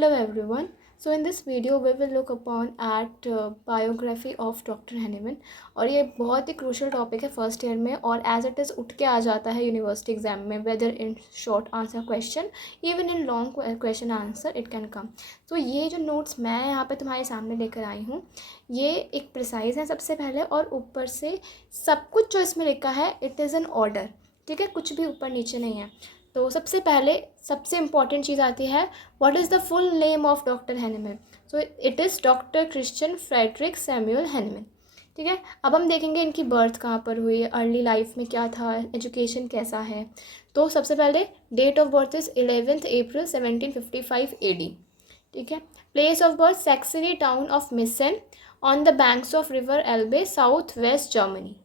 Hello everyone. So in this video we will look upon at biography of doctor Hahnemann. और ये बहुत ही crucial topic है first year में, और as it is उठ के आ जाता है यूनिवर्सिटी एग्जाम में, whether in short answer question even in long question answer it can come. तो ये जो नोट्स मैं यहाँ पे तुम्हारे सामने लेकर आई हूँ, ये एक प्रिसाइज है सबसे पहले, और ऊपर से सब कुछ जो इसमें लिखा है इट इज़ एन ऑर्डर. ठीक है, कुछ भी ऊपर नीचे नहीं है. तो सबसे पहले सबसे इम्पॉर्टेंट चीज़ आती है, what is the full name of doctor Hahnemann. So it is doctor Christian Friedrich Samuel Hahnemann. ठीक है, अब हम देखेंगे इनकी बर्थ कहाँ पर हुई, अर्ली लाइफ में क्या था, एजुकेशन कैसा है. तो सबसे पहले date of birth is 11 April 1755 AD. ठीक है, place of birth Saxony town of Meissen on the banks of river Elbe, south west Germany.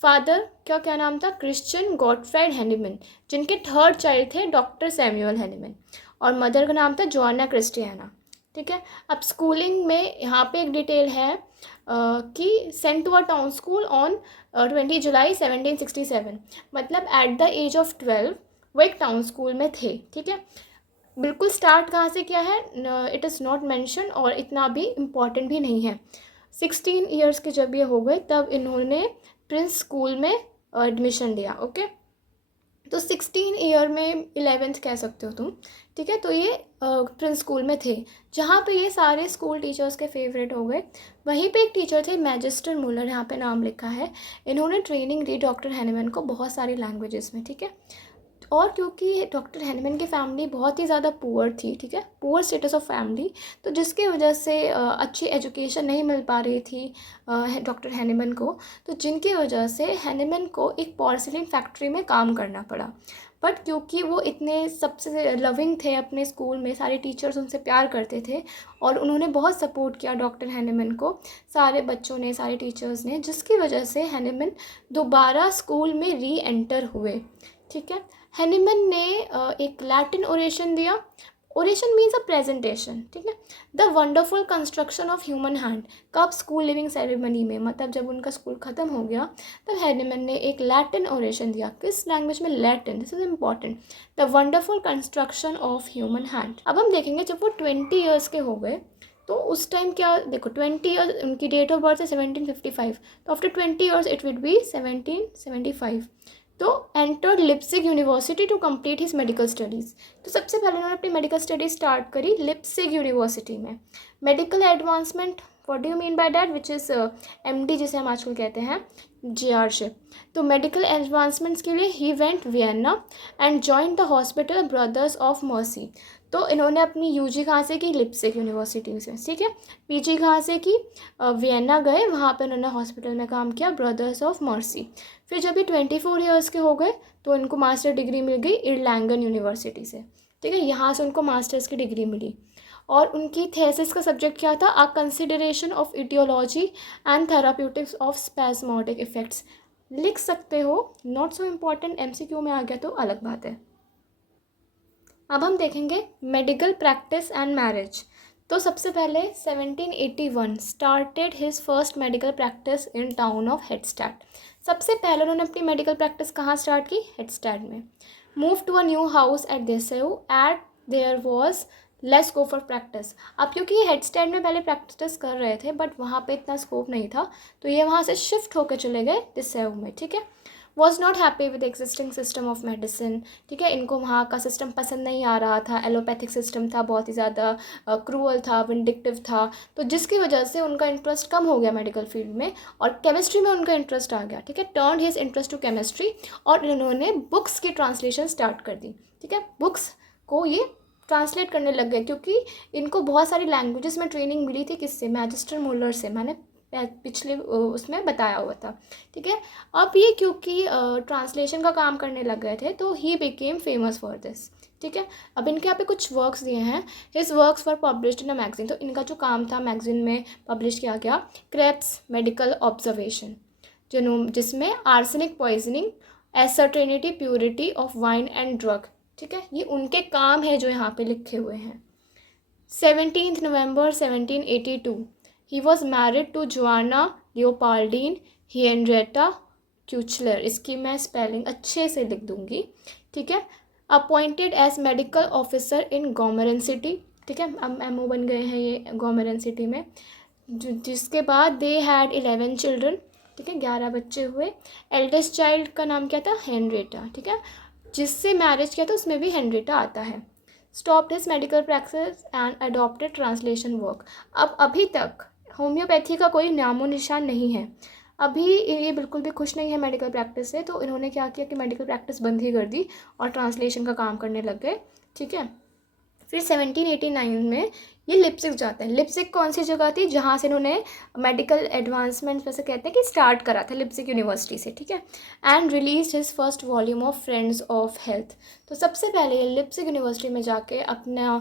Father क्या नाम था, क्रिश्चियन गॉटफ्राइड हैनीमैन, जिनके थर्ड चाइल्ड थे डॉक्टर सैमुअल हैनीमैन, और mother का नाम था जोआना क्रिस्टियाना. ठीक है, अब स्कूलिंग में यहाँ पे एक डिटेल है कि sent to a town school on 20 July 1767. मतलब एट द एज ऑफ 12 वो एक टाउन स्कूल में थे. ठीक है, बिल्कुल स्टार्ट कहाँ से किया है इट इज़ नॉट मेंशन, और इतना भी इम्पॉर्टेंट भी नहीं है. 16 ईयर्स के जब ये हो गए तब इन्होंने प्रिंस स्कूल में एडमिशन लिया. ओके, तो 16 ईयर में 11th कह सकते हो तुम. ठीक है, तो ये प्रिंस स्कूल में थे, जहाँ पे ये सारे स्कूल टीचर्स के फेवरेट हो गए. वहीं पे एक टीचर थे मैजिस्टर मुलर, यहाँ पे नाम लिखा है. इन्होंने ट्रेनिंग दी डॉक्टर हैनीमैन को बहुत सारी लैंग्वेजेस में. ठीक है, और क्योंकि डॉक्टर हैनीमैन की फैमिली बहुत ही ज़्यादा पुअर थी, ठीक है, पुअर स्टेटस ऑफ फैमिली, तो जिसकी वजह से अच्छी एजुकेशन नहीं मिल पा रही थी डॉक्टर हैनीमैन को, तो जिनकी वजह से हैनीमैन को एक पोर्सिलेन फैक्ट्री में काम करना पड़ा. बट क्योंकि वो इतने सबसे लविंग थे अपने स्कूल में, सारे टीचर्स उनसे प्यार करते थे, और उन्होंने बहुत सपोर्ट किया डॉक्टर हैनीमैन को, सारे बच्चों ने, सारे टीचर्स ने, जिसकी वजह से हैनीमैन दोबारा स्कूल में री एंटर हुए. ठीक है, हैनीमैन ने एक लैटिन ओरेशन दिया. Oration means a presentation. ठीक है, the wonderful construction of human hand. कब, स्कूल लिविंग सेरेमनी में, मतलब जब उनका स्कूल ख़त्म हो गया तब हैनीमैन ने एक लैटिन ओरेशन दिया. किस लैंग्वेज में, Latin. This is important, the wonderful construction of human hand. अब हम देखेंगे जब वो 20 ईयर्स के हो गए तो उस टाइम क्या, देखो 20 ईयर्स, उनकी डेट ऑफ बर्थ है 1755, तो after 20 years it will be 1775. तो entered Leipzig university to complete his medical studies. तो सबसे पहले उन्होंने अपनी मेडिकल स्टडीज स्टार्ट करी लिप्सिग यूनिवर्सिटी में. Medical advancement, what do you mean by that, which is MD, जिसे हम आजकल कहते हैं JRship. तो मेडिकल एडवांसमेंट्स के लिए he went Vienna and join the hospital brothers of mercy. तो इन्होंने अपनी UG कहाँ से की, लिप्सिग यूनिवर्सिटी से. ठीक है, PG कहाँ से की, वियना गए, वहाँ पे उन्होंने हॉस्पिटल में काम किया, ब्रदर्स ऑफ मर्सी. फिर जब ये 24 ईयर्स के हो गए तो इनको मास्टर डिग्री मिल गई इरलैंगन यूनिवर्सिटी से. ठीक है, यहाँ से उनको मास्टर्स की डिग्री मिली, और उनकी थेसिस का सब्जेक्ट क्या था, a consideration of etiology and therapeutics of spasmodic effects. लिख सकते हो, नॉट सो इम्पॉर्टेंट, MCQ में आ गया तो अलग बात है. अब हम देखेंगे मेडिकल प्रैक्टिस एंड मैरिज. तो सबसे पहले 1781 started his first medical practice in town of Hettstedt. सबसे पहले उन्होंने अपनी मेडिकल प्रैक्टिस कहाँ स्टार्ट की, हेडस्टैड में. Move to a new house at Dessau at there was less scope for practice. अब क्योंकि ये हेडस्टैड में पहले प्रैक्टिस कर रहे थे बट वहाँ पे इतना स्कोप नहीं था, तो ये वहाँ से शिफ्ट होकर चले गए देसेऊ में. ठीक है, was not happy with existing system of medicine. ठीक है, इनको वहाँ का सिस्टम पसंद नहीं आ रहा था, एलोपैथिक सिस्टम था, बहुत ही ज़्यादा क्रूअल था, विंडिक्टिव था, तो जिसकी वजह से उनका इंटरेस्ट कम हो गया मेडिकल फील्ड में, और केमिस्ट्री में उनका इंटरेस्ट आ गया. ठीक है, turn his interest to chemistry, और इन्होंने बुक्स की ट्रांसलेशन स्टार्ट कर दी. ठीक है, बुक्स को ये ट्रांसलेट करने लग गए, क्योंकि इनको बहुत सारी लैंग्वेजेस में ट्रेनिंग मिली थी. किससे, मैजिस्टर मुलर से, मैंने पिछले उसमें बताया हुआ था. ठीक है, अब ये क्योंकि ट्रांसलेशन का काम करने लग गए थे तो he became famous for this. ठीक है, अब इनके यहाँ पे कुछ वर्क्स दिए हैं. His works were published in a magazine. तो इनका जो काम था मैगजीन में पब्लिश किया गया, क्रेप्स मेडिकल ऑब्जर्वेशन, जिसमें arsenic poisoning, ascertaining purity of wine and drug. ठीक है, ये उनके काम है जो यहाँ पे लिखे हुए हैं. 17 नवंबर 1782 he was married to Johanna Leopoldine Henrietta Kuchler. इसकी मैं स्पेलिंग अच्छे से लिख दूंगी. ठीक है, appointed as medical officer in Gommern city. ठीक है, अब एमओ बन गए हैं ये गोमेरन सिटी में। जिसके बाद दे हैड 11 चिल्ड्रन, ठीक है, 11 बच्चे हुए। एल्डेस्ट चाइल्ड का नाम क्या था, हेनरिटा, ठीक है, जिससे मैरिज किया था उसमें भी हेनरिटा आता है। Stopped his medical practice and adopted translation work. अब अभी तक होम्योपैथी का कोई नामो निशान नहीं है, अभी ये बिल्कुल भी खुश नहीं है मेडिकल प्रैक्टिस से, तो इन्होंने क्या किया कि मेडिकल प्रैक्टिस बंद ही कर दी और ट्रांसलेशन का काम करने लग गए, ठीक है। फिर 1789 में ये लिप्सिक जाते हैं। लिप्सिक कौन सी जगह थी जहाँ से इन्होंने मेडिकल एडवांसमेंट वैसे कहते हैं कि स्टार्ट करा था, लिप्सिक यूनिवर्सिटी से, ठीक है। And release his first volume of friends of health. तो सबसे पहले ये लिप्सिक यूनिवर्सिटी में जाके अपना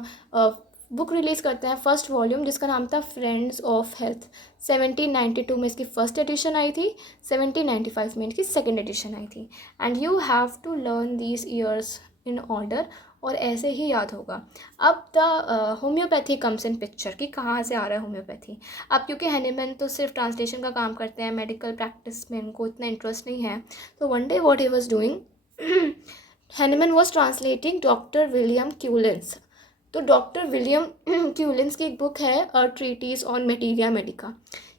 बुक रिलीज़ करते हैं, फर्स्ट वॉल्यूम, जिसका नाम था फ्रेंड्स ऑफ हेल्थ। 1792 में इसकी फर्स्ट एडिशन आई थी, 1795 में इनकी सेकेंड एडिशन आई थी। And you have to learn these years in order, और ऐसे ही याद होगा। अब the homeopathy comes in picture, कि कहाँ से आ रहा है होम्योपैथी। अब क्योंकि हैनिमैन तो सिर्फ ट्रांसलेशन का काम करते हैं, मेडिकल प्रैक्टिस में इनको इतना इंटरेस्ट नहीं है, तो one day what he was doing, Hahnemann was translating doctor William Cullen's. तो डॉक्टर विलियम क्यूलिन्स की एक बुक है a treatise on materia medica,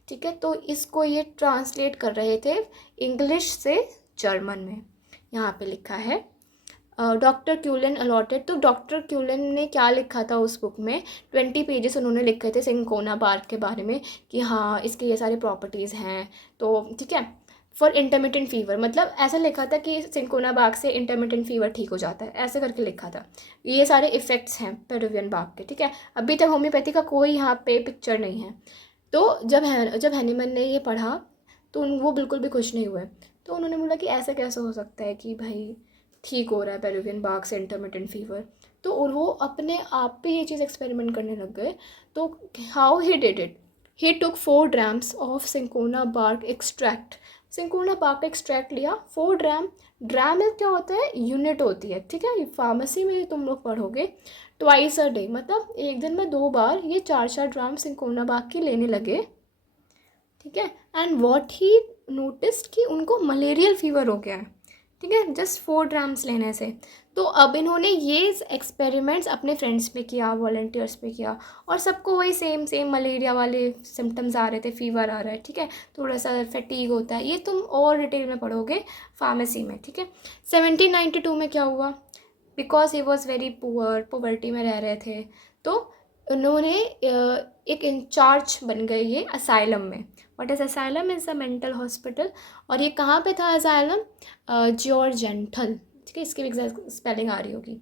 ठीक है, तो इसको ये ट्रांसलेट कर रहे थे इंग्लिश से जर्मन में। यहाँ पे लिखा है डॉक्टर क्यूलिन अलॉटेड। तो डॉक्टर क्यूलिन ने क्या लिखा था उस बुक में, 20 पेजेस उन्होंने लिखे थे सिंकोना बार्क के बारे में, कि हाँ इसके ये सारे प्रॉपर्टीज़ हैं, तो ठीक है। फॉर इंटरमिटेंट फीवर, मतलब ऐसा लिखा था कि सिंकोना बाग से इंटरमिटेंट फीवर ठीक हो जाता है, ऐसे करके लिखा था। ये सारे इफ़ेक्ट्स हैं पेरुवियन बाग के, ठीक है। अभी तक होम्योपैथी का कोई यहाँ पे पिक्चर नहीं है। तो जब हैनीमैन ने ये पढ़ा तो वो बिल्कुल भी खुश नहीं हुए। तो उन्होंने बोला कि ऐसा कैसे हो सकता है कि भाई ठीक हो रहा है पेरुवियन बाग से इंटरमिटेंट फीवर। तो वो अपने आप पे ये चीज़ एक्सपेरिमेंट करने लग गए। तो how he did it, he took 4 drams of cinchona bark extract. Cinchona bark extract लिया 4 ड्राम। ड्राम में क्या होता है, यूनिट होती है, ठीक है, फार्मेसी में तुम लोग पढ़ोगे। ट्वाइस अ डे, मतलब एक दिन में 2 बार ये 4 ड्राम सिंकोना बार्क की लेने लगे, ठीक है। एंड व्हाट ही नोटिस्ड कि उनको मलेरियल फीवर हो गया है, ठीक है, जस्ट 4 ड्राम्स लेने से। तो अब इन्होंने ये एक्सपेरिमेंट्स अपने फ्रेंड्स पे किया, वॉलंटियर्स पे किया, और सबको वही सेम मलेरिया वाले सिम्टम्स आ रहे थे, फीवर आ रहा है, ठीक है, थोड़ा सा फैटीग होता है, ये तुम और डिटेल में पढ़ोगे फार्मेसी में, ठीक है। 1792 में क्या हुआ, because he was very poor, poverty में रह रहे थे, तो उन्होंने एक इंचार्ज बन गए ये असाइलम में। What is asylum, is a mental hospital. और ये कहाँ पे था असाइलम, जॉर्जेंटल, ठीक है, इसकी भी एग्जैक्ट स्पेलिंग आ रही होगी।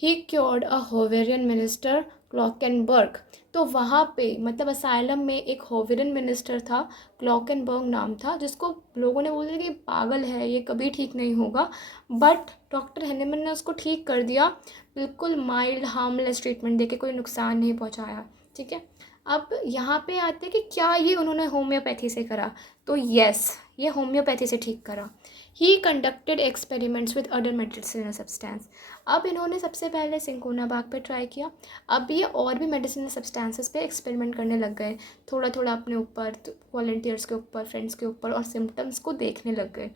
ही क्योर्ड अ होवेरियन मिनिस्टर क्लॉकेनबर्ग। तो वहाँ पे मतलब असाइलम में एक होवेरियन मिनिस्टर था, क्लॉकेनबर्ग नाम था, जिसको लोगों ने बोला कि पागल है ये, कभी ठीक नहीं होगा, बट डॉक्टर हैनीमैन ने उसको ठीक कर दिया, बिल्कुल माइल्ड हार्मलेस ट्रीटमेंट देके, कोई नुकसान नहीं पहुँचाया, ठीक है। अब यहाँ पे आते हैं कि क्या ये उन्होंने होम्योपैथी से करा, तो यस, ये होम्योपैथी से ठीक करा। ही conducted experiments with other medicinal substance. अब इन्होंने सबसे पहले सिंकोना बाग पे ट्राई किया, अब ये और भी मेडिसिनल सब्सटेंसेस पे एक्सपेरिमेंट करने लग गए, थोड़ा थोड़ा अपने ऊपर, वॉलंटियर्स के ऊपर, फ्रेंड्स के ऊपर, और सिम्टम्स को देखने लग गए।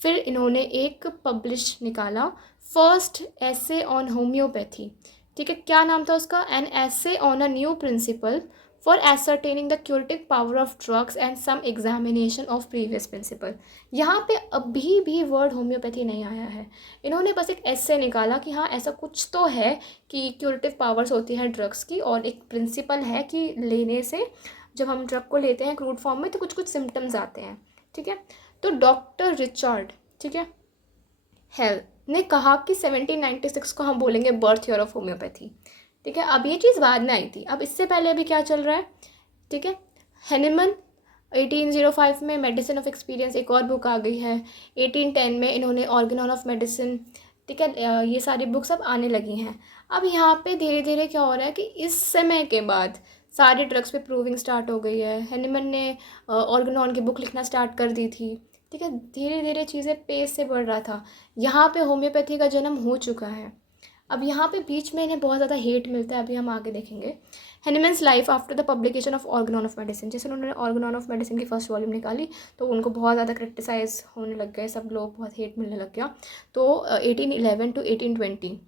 फिर इन्होंने एक पब्लिश निकाला, फर्स्ट एसे ऑन होम्योपैथी, ठीक है, क्या नाम था उसका, an essay on a new principle for ascertaining the curative power of drugs and some examination of previous principle. यहाँ पे अभी भी वर्ड होम्योपैथी नहीं आया है, इन्होंने बस एक ऐसे निकाला कि हाँ ऐसा कुछ तो है कि क्यूरेटिव पावर्स होती हैं ड्रग्स की, और एक प्रिंसिपल है कि लेने से, जब हम ड्रग को लेते हैं क्रूड फॉर्म में, तो कुछ कुछ सिम्टम्स आते हैं, ठीक है। तो डॉक्टर रिचर्ड, ठीक है, हेल ने कहा कि 1796 को हम बोलेंगे बर्थ ईयर ऑफ होम्योपैथी, ठीक है। अब ये चीज़ बाद में आई थी, अब इससे पहले अभी क्या चल रहा है, ठीक है। हैनीमैन 1805 में मेडिसिन ऑफ एक्सपीरियंस एक और बुक आ गई है, 1810 में इन्होंने ऑर्गेनॉन ऑफ मेडिसिन, ठीक है, ये सारी बुक्स अब आने लगी हैं। अब यहाँ पे धीरे धीरे क्या हो रहा है कि इस समय के बाद सारे ड्रग्स पे प्रूविंग स्टार्ट हो गई है। हैनीमैन ने ऑर्गेनॉन की बुक लिखना स्टार्ट कर दी थी, ठीक है, धीरे धीरे चीज़ें पेस से बढ़ रहा था। यहाँ पे होम्योपैथी का जन्म हो चुका है। अब यहाँ पे बीच में इन्हें बहुत ज़्यादा हेट मिलता है, अभी हम आगे देखेंगे। Hahnemann's life after the publication of Organon of medicine, जैसे उन्होंने ऑर्गेनॉन ऑफ मेडिसिन की फर्स्ट वॉल्यूम निकाली तो उनको बहुत ज़्यादा क्रिटिसाइज होने लग गए, सब लोग बहुत हेट मिलने लग गया। तो 1811 to 1820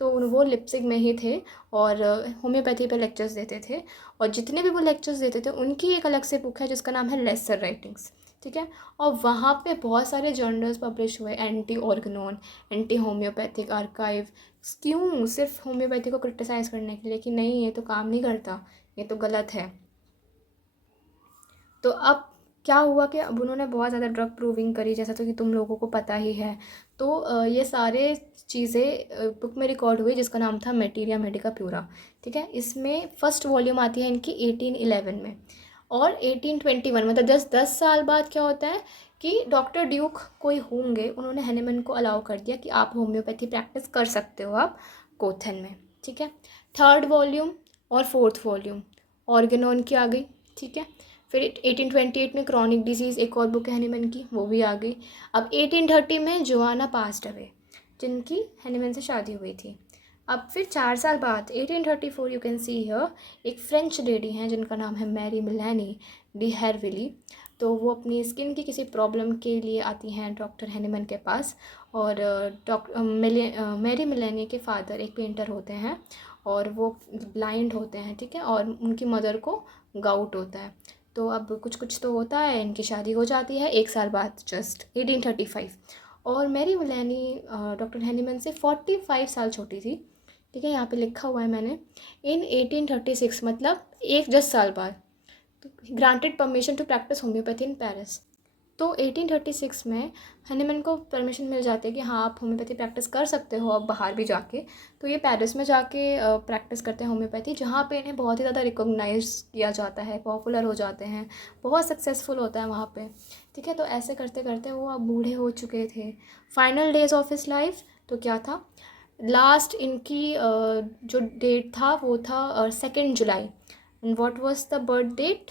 तो वो लिप्सिक में ही थे और होम्योपैथी पे लेक्चर्स देते थे। और जितने भी वो लेक्चर्स देते थे उनकी एक अलग से बुक है जिसका नाम है लेसर राइटिंग्स, ठीक है। और वहाँ पे बहुत सारे जर्नल्स पब्लिश हुए, anti Organon, anti homeopathic archive. क्यों? सिर्फ होम्योपैथी को क्रिटिसाइज़ करने के लिए कि नहीं ये तो काम नहीं करता, ये तो गलत है। तो अब क्या हुआ कि अब उन्होंने बहुत ज़्यादा ड्रग प्रूविंग करी, जैसा तो कि तुम लोगों को पता ही है। तो ये सारे चीज़ें बुक में रिकॉर्ड हुई जिसका नाम था मेटीरिया मेडिका प्यूरा, ठीक है। इसमें फर्स्ट वॉल्यूम आती है इनकी 1811 में। और 1821 मतलब 10 साल बाद क्या होता है कि डॉक्टर ड्यूक कोई होंगे, उन्होंने हैनिमन को अलाउ कर दिया कि आप होम्योपैथी प्रैक्टिस कर सकते हो आप कोथन में, ठीक है। थर्ड वॉल्यूम और फोर्थ वॉल्यूम ऑर्गेनॉन की आ गई, ठीक है। फिर 1828 में क्रॉनिक डिजीज़ एक और बुक है हैनिमन की, वो भी आ गई। अब 1830 में जोआना पास्ड अवे, जिनकी हैनिमन से शादी हुई थी। अब फिर 4 साल बाद 1834 यू कैन सी हियर, एक फ्रेंच लेडी हैं जिनका नाम है मैरी मिलानी डी हेरविली। तो वो अपनी स्किन की किसी प्रॉब्लम के लिए आती हैं डॉक्टर हैनिमन के पास। और मैरी मिलानी के फादर एक पेंटर होते हैं और वो ब्लाइंड होते हैं, ठीक है। और उनकी मदर को गाउट होता है। तो अब कुछ कुछ तो होता है, इनकी शादी हो जाती है 1 साल बाद, जस्ट 1835। और मैरी मिलानी डॉक्टर हैनिमन से 45 साल छोटी थी, ठीक है। यहाँ पे लिखा हुआ है मैंने, इन 1836 मतलब एक 10 साल बाद, तो granted permission to practise homeopathy in Paris. तो 1836 में हैनिमन को परमिशन मिल जाती है कि हाँ आप होम्योपैथी प्रैक्टिस कर सकते हो अब बाहर भी जाके। तो ये पेरिस में जाके प्रैक्टिस करते हैं होम्योपैथी, जहाँ पे इन्हें बहुत ही ज़्यादा रिकॉग्नाइज किया जाता है, पॉपुलर हो जाते हैं, बहुत सक्सेसफुल होता है वहाँ पे, ठीक है। तो ऐसे करते करते वो अब बूढ़े हो चुके थे। Final days of his life तो क्या था, लास्ट इनकी जो डेट था वो था 2 जुलाई। And what was the birth date,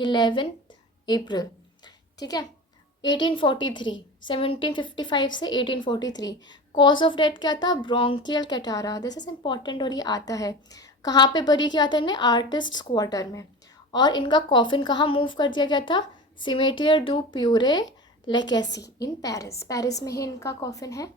11 April, ठीक है। 1843, 1755 से 1843। कॉज ऑफ डेथ क्या था, ब्रोंकियल कैटारा, दिस इज इम्पॉर्टेंट। और ये आता है कहाँ पे बरी किया था इन्हें, आर्टिस्ट क्वार्टर में। और इनका कॉफिन कहाँ मूव कर दिया गया था, Cimetiere du Pere Lachaise in Paris, Paris में ही इनका कॉफिन है,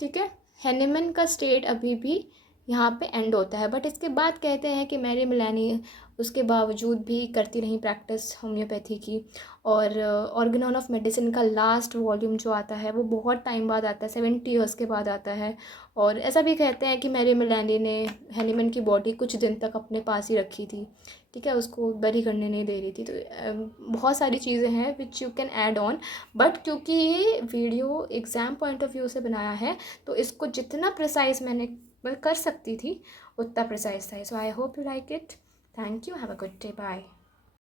ठीक है। हैनिमन का स्टेट अभी भी यहाँ पे एंड होता है। बट इसके बाद कहते हैं कि मैरी मिलानी उसके बावजूद भी करती रही प्रैक्टिस होम्योपैथी की। और ऑर्गेनॉन ऑफ मेडिसिन का लास्ट वॉल्यूम जो आता है वो बहुत टाइम बाद आता है, 70 ईयर्स के बाद आता है। और ऐसा भी कहते हैं कि मैरी मिलानी ने हैनिमन की बॉडी कुछ दिन तक अपने पास ही रखी थी, ठीक है, उसको बरी करने नहीं दे रही थी। तो बहुत सारी चीज़ें हैं which you can add on. But क्योंकि ये video exam point of view से बनाया है तो इसको जितना प्रिसाइज मैंने कर सकती थी उतना प्रिसाइज था। So I hope you like it. Thank you, have a good day, bye.